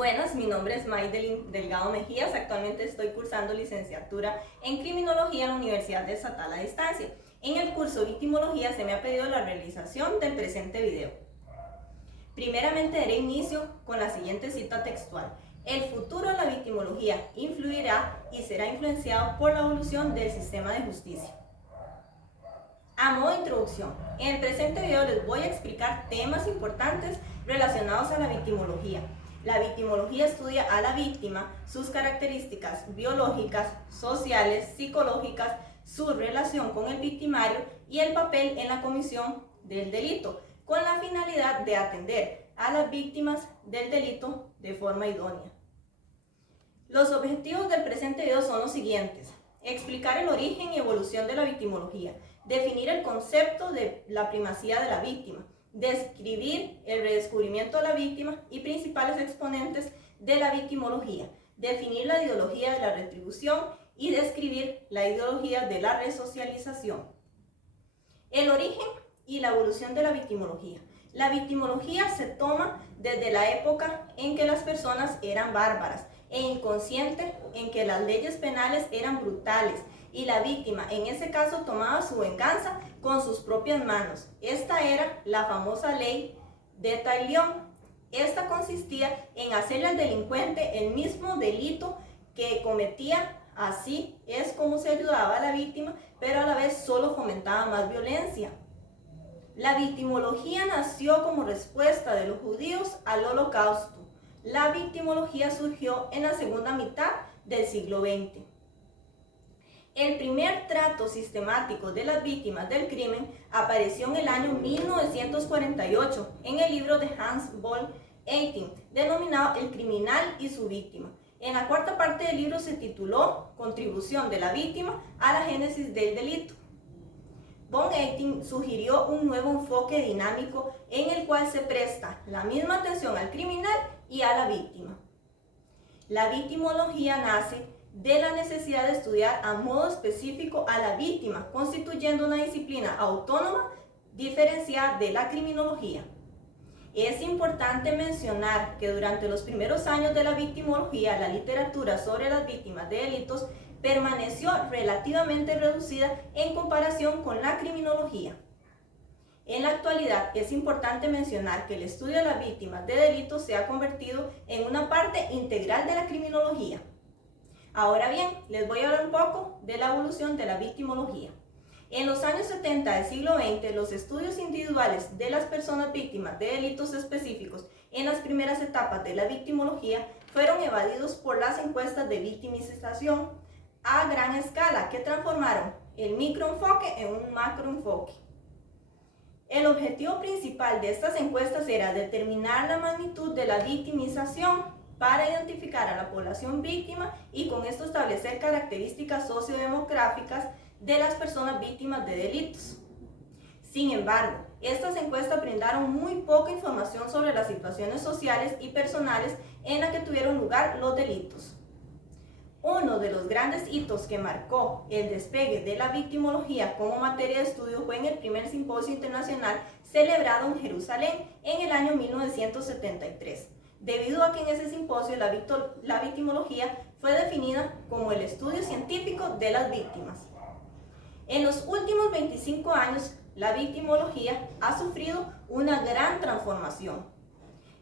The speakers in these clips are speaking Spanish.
Buenas, mi nombre es Maydelin Delgado Mejías. Actualmente estoy cursando licenciatura en Criminología en la Universidad de Estatal a Distancia. En el curso Victimología se me ha pedido la realización del presente video. Primeramente daré inicio con la siguiente cita textual. El futuro de la victimología influirá y será influenciado por la evolución del sistema de justicia. A modo de introducción, en el presente video les voy a explicar temas importantes relacionados a la victimología. La victimología estudia a la víctima, sus características biológicas, sociales, psicológicas, su relación con el victimario y el papel en la comisión del delito, con la finalidad de atender a las víctimas del delito de forma idónea. Los objetivos del presente video son los siguientes: explicar el origen y evolución de la victimología, definir el concepto de la primacía de la víctima, describir el redescubrimiento de la víctima y principales exponentes de la victimología, definir la ideología de la retribución y describir la ideología de la resocialización. El origen y la evolución de la victimología. La victimología se toma desde la época en que las personas eran bárbaras e inconscientes, en que las leyes penales eran brutales y la víctima en ese caso tomaba su venganza con sus propias manos. Esta era la famosa ley de Talión. Esta consistía en hacerle al delincuente el mismo delito que cometía. Así es como se ayudaba a la víctima, pero a la vez solo fomentaba más violencia. La victimología nació como respuesta de los judíos al Holocausto. La victimología surgió en la segunda mitad del siglo XX. El primer trato sistemático de las víctimas del crimen apareció en el año 1948 en el libro de Hans von Eyting, denominado El criminal y su víctima. En la cuarta parte del libro se tituló Contribución de la víctima a la génesis del delito. Von Eyting sugirió un nuevo enfoque dinámico en el cual se presta la misma atención al criminal y a la víctima. La victimología nace de la necesidad de estudiar a modo específico a la víctima, constituyendo una disciplina autónoma diferenciada de la criminología. Es importante mencionar que durante los primeros años de la victimología, la literatura sobre las víctimas de delitos permaneció relativamente reducida en comparación con la criminología. En la actualidad es importante mencionar que el estudio de las víctimas de delitos se ha convertido en una parte integral de la criminología. Ahora bien, les voy a hablar un poco de la evolución de la victimología. En los años 70 del siglo XX, los estudios individuales de las personas víctimas de delitos específicos en las primeras etapas de la victimología fueron evadidos por las encuestas de victimización a gran escala que transformaron el microenfoque en un macroenfoque. El objetivo principal de estas encuestas era determinar la magnitud de la victimización para identificar a la población víctima y con esto establecer características sociodemográficas de las personas víctimas de delitos. Sin embargo, estas encuestas brindaron muy poca información sobre las situaciones sociales y personales en las que tuvieron lugar los delitos. Uno de los grandes hitos que marcó el despegue de la victimología como materia de estudio fue en el primer simposio internacional celebrado en Jerusalén en el año 1973. Debido a que en ese simposio la victimología fue definida como el estudio científico de las víctimas. En los últimos 25 años, la victimología ha sufrido una gran transformación.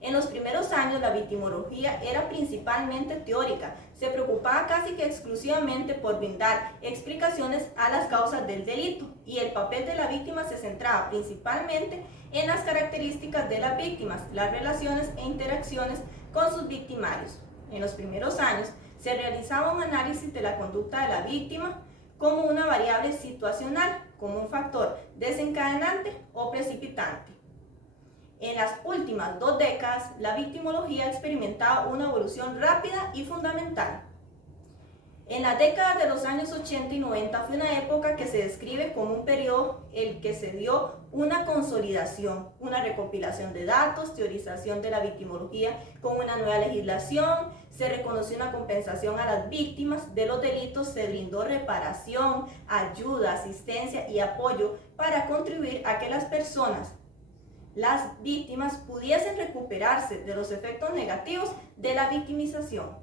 En los primeros años, la victimología era principalmente teórica, se preocupaba casi que exclusivamente por brindar explicaciones a las causas del delito y el papel de la víctima se centraba principalmente en las características de las víctimas, las relaciones e interacciones con sus victimarios. En los primeros años se realizaba un análisis de la conducta de la víctima como una variable situacional, como un factor desencadenante o precipitante. En las últimas 2 décadas, la victimología ha experimentado una evolución rápida y fundamental. En las décadas de los años 80 y 90 fue una época que se describe como un periodo en el que se dio una consolidación, una recopilación de datos, teorización de la victimología con una nueva legislación, se reconoció una compensación a las víctimas de los delitos, se brindó reparación, ayuda, asistencia y apoyo para contribuir a que las personas las víctimas pudiesen recuperarse de los efectos negativos de la victimización.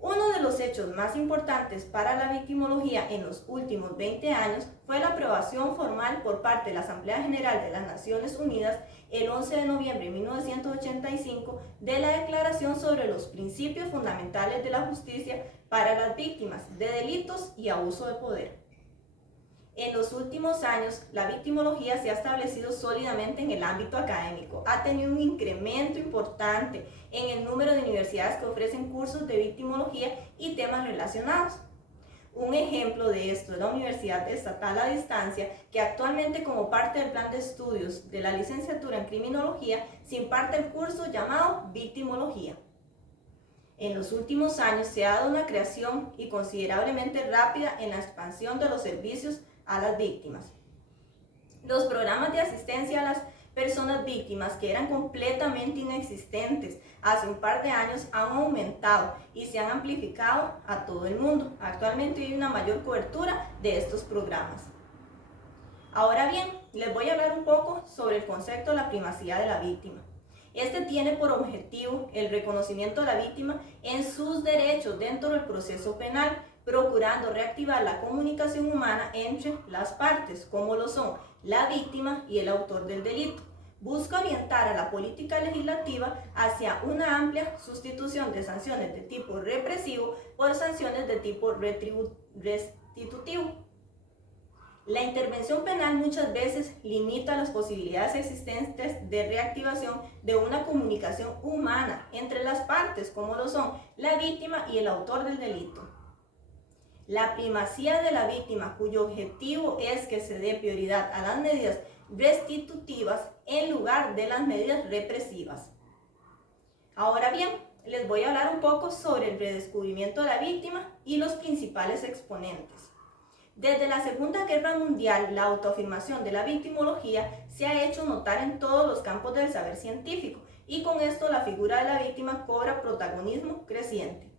Uno de los hechos más importantes para la victimología en los últimos 20 años fue la aprobación formal por parte de la Asamblea General de las Naciones Unidas el 11 de noviembre de 1985 de la Declaración sobre los Principios Fundamentales de la Justicia para las Víctimas de Delitos y Abuso de Poder. En los últimos años, la victimología se ha establecido sólidamente en el ámbito académico. Ha tenido un incremento importante en el número de universidades que ofrecen cursos de victimología y temas relacionados. Un ejemplo de esto es la Universidad Estatal a Distancia, que actualmente, como parte del plan de estudios de la licenciatura en criminología, se imparte el curso llamado Victimología. En los últimos años se ha dado una creación y considerablemente rápida en la expansión de los servicios a las víctimas. Los programas de asistencia a las personas víctimas, que eran completamente inexistentes hace un par de años, han aumentado y se han amplificado a todo el mundo. Actualmente hay una mayor cobertura de estos programas. Ahora bien, les voy a hablar un poco sobre el concepto de la primacía de la víctima. Este tiene por objetivo el reconocimiento de la víctima en sus derechos dentro del proceso penal, procurando reactivar la comunicación humana entre las partes, como lo son la víctima y el autor del delito. Busca orientar a la política legislativa hacia una amplia sustitución de sanciones de tipo represivo por sanciones de tipo restitutivo. La intervención penal muchas veces limita las posibilidades existentes de reactivación de una comunicación humana entre las partes, como lo son la víctima y el autor del delito. La primacía de la víctima, cuyo objetivo es que se dé prioridad a las medidas restitutivas en lugar de las medidas represivas. Ahora bien, les voy a hablar un poco sobre el redescubrimiento de la víctima y los principales exponentes. Desde la Segunda Guerra Mundial, la autoafirmación de la victimología se ha hecho notar en todos los campos del saber científico, y con esto la figura de la víctima cobra protagonismo creciente.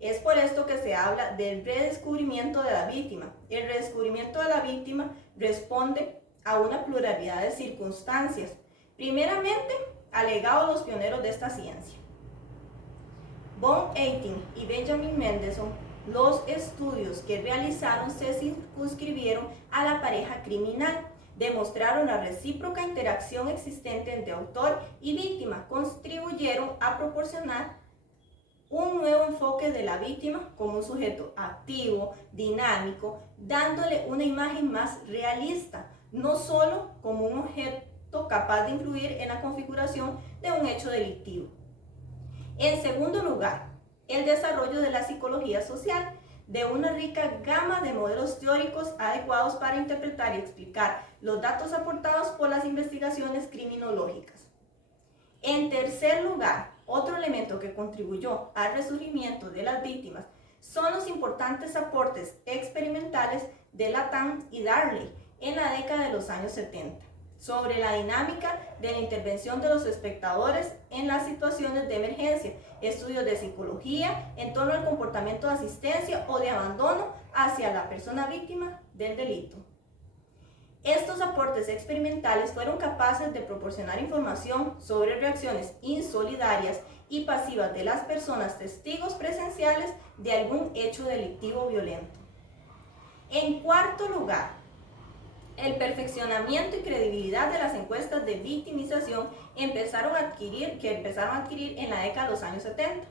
Es por esto que se habla del redescubrimiento de la víctima. El redescubrimiento de la víctima responde a una pluralidad de circunstancias. Primeramente, al legado de los pioneros de esta ciencia. Von Eyting y Benjamin Mendelsohn, los estudios que realizaron se circunscribieron a la pareja criminal. Demostraron la recíproca interacción existente entre autor y víctima. Contribuyeron a proporcionar un nuevo enfoque de la víctima como un sujeto activo, dinámico, dándole una imagen más realista, no solo como un objeto capaz de influir en la configuración de un hecho delictivo. En segundo lugar, el desarrollo de la psicología social, de una rica gama de modelos teóricos adecuados para interpretar y explicar los datos aportados por las investigaciones criminológicas. En tercer lugar, otro elemento que contribuyó al resurgimiento de las víctimas son los importantes aportes experimentales de Latham y Darley en la década de los años 70, sobre la dinámica de la intervención de los espectadores en las situaciones de emergencia, estudios de psicología en torno al comportamiento de asistencia o de abandono hacia la persona víctima del delito. Estos aportes experimentales fueron capaces de proporcionar información sobre reacciones insolidarias y pasivas de las personas testigos presenciales de algún hecho delictivo violento. En cuarto lugar, el perfeccionamiento y credibilidad de las encuestas de victimización empezaron a adquirir en la década de los años 70.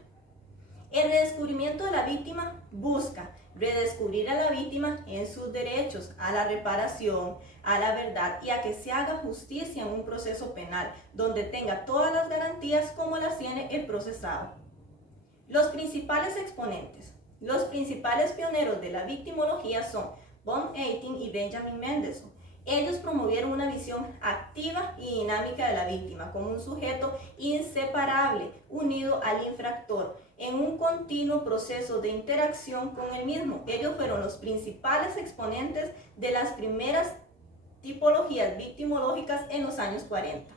El redescubrimiento de la víctima busca redescubrir a la víctima en sus derechos a la reparación, a la verdad y a que se haga justicia en un proceso penal donde tenga todas las garantías como las tiene el procesado. Los principales exponentes, los principales pioneros de la victimología son Von Eyting y Benjamin Mendelsohn. Ellos promovieron una visión activa y dinámica de la víctima como un sujeto inseparable, unido al infractor, en un continuo proceso de interacción con el mismo. Ellos fueron los principales exponentes de las primeras tipologías victimológicas en los años 40.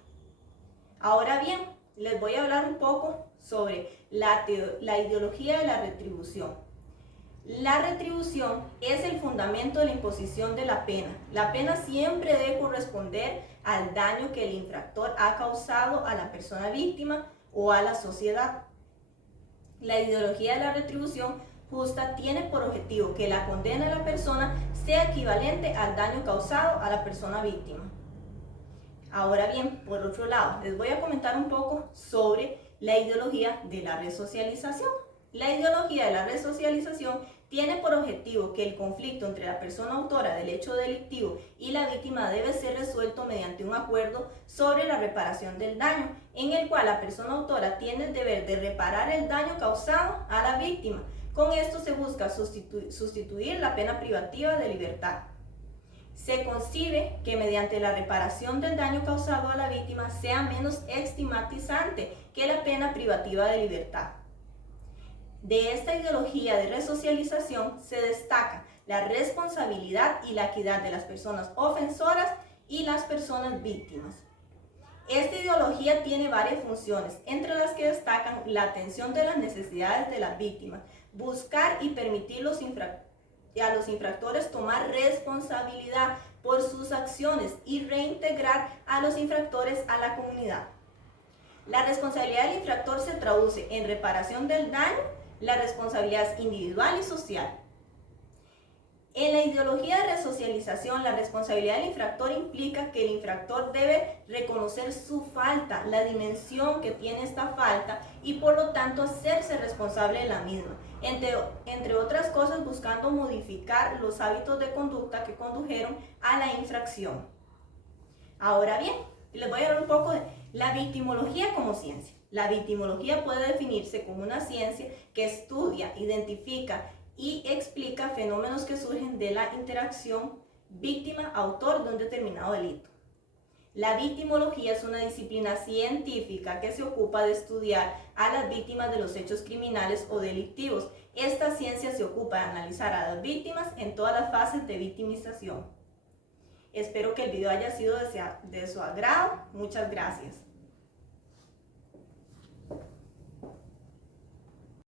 Ahora bien, les voy a hablar un poco sobre la ideología de la retribución. La retribución es el fundamento de la imposición de la pena. La pena siempre debe corresponder al daño que el infractor ha causado a la persona víctima o a la sociedad. La ideología de la retribución justa tiene por objetivo que la condena de la persona sea equivalente al daño causado a la persona víctima. Ahora bien, por otro lado, les voy a comentar un poco sobre la ideología de la resocialización. La ideología de la resocialización tiene por objetivo que el conflicto entre la persona autora del hecho delictivo y la víctima debe ser resuelto mediante un acuerdo sobre la reparación del daño, en el cual la persona autora tiene el deber de reparar el daño causado a la víctima. Con esto se busca sustituir la pena privativa de libertad. Se concibe que mediante la reparación del daño causado a la víctima sea menos estigmatizante que la pena privativa de libertad. De esta ideología de resocialización se destaca la responsabilidad y la equidad de las personas ofensoras y las personas víctimas. Esta ideología tiene varias funciones, entre las que destacan la atención de las necesidades de las víctimas, buscar y permitir a los infractores tomar responsabilidad por sus acciones y reintegrar a los infractores a la comunidad. La responsabilidad del infractor se traduce en reparación del daño. La responsabilidad es individual y social. En la ideología de resocialización, la responsabilidad del infractor implica que el infractor debe reconocer su falta, la dimensión que tiene esta falta y por lo tanto hacerse responsable de la misma, entre otras cosas buscando modificar los hábitos de conducta que condujeron a la infracción. Ahora bien, les voy a hablar un poco de la victimología como ciencia. La victimología puede definirse como una ciencia que estudia, identifica y explica fenómenos que surgen de la interacción víctima-autor de un determinado delito. La victimología es una disciplina científica que se ocupa de estudiar a las víctimas de los hechos criminales o delictivos. Esta ciencia se ocupa de analizar a las víctimas en todas las fases de victimización. Espero que el video haya sido de su agrado. Muchas gracias.